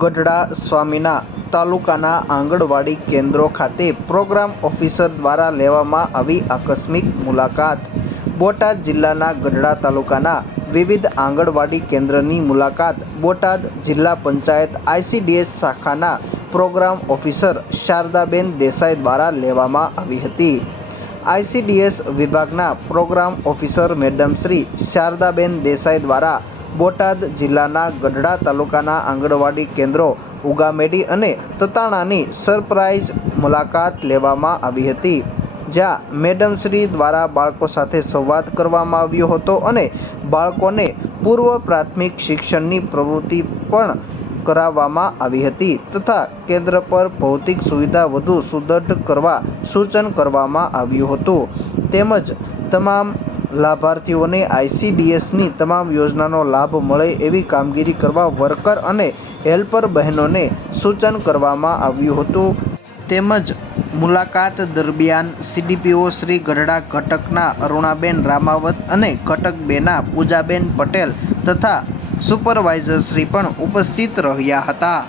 ગઢડા સ્વામીના તાલુકાના આંગણવાડી કેન્દ્રો ખાતે પ્રોગ્રામ ઓફિસર દ્વારા લેવામાં આવી આકસ્મિક મુલાકાત। બોટાદ જિલ્લાના ગઢડા તાલુકાના વિવિધ આંગણવાડી કેન્દ્રની મુલાકાત બોટાદ જિલ્લા પંચાયત ICDS શાખાના પ્રોગ્રામ ઓફિસર શારદાબેન દેસાઈ દ્વારા લેવામાં આવી હતી। ICDS વિભાગના program officer madam Shri Shardaben Desai દ્વારા બોટાદ જિલ્લાના ગઢડા તાલુકાના આંગણવાડી કેન્દ્રો ઉગામેડી અને તતાણાની સરપ્રાઇઝ મુલાકાત લેવામાં આવી હતી, જ્યાં મેડમ શ્રી દ્વારા બાળકો સાથે સંવાદ કરવામાં આવ્યો હતો અને બાળકોને પૂર્વ પ્રાથમિક શિક્ષણની પ્રવૃત્તિ પણ કરાવવામાં આવી હતી તથા કેન્દ્ર પર ભૌતિક સુવિધા વધુ સુદૃઢ કરવા સૂચન કરવામાં આવ્યું હતું, તેમજ તમામ લાભાર્થીઓને ICDSની તમામ યોજનાનો લાભ મળે એવી કામગીરી કરવા વર્કર અને હેલ્પર બહેનોને સૂચન કરવામાં આવ્યું હતું। તેમજ મુલાકાત દરમિયાન CDPO શ્રી ગઢડા ઘટકના અરુણાબેન રામાવત અને ઘટક 2ના પૂજાબેન પટેલ તથા સુપરવાઇઝર શ્રી પણ ઉપસ્થિત રહ્યા હતા।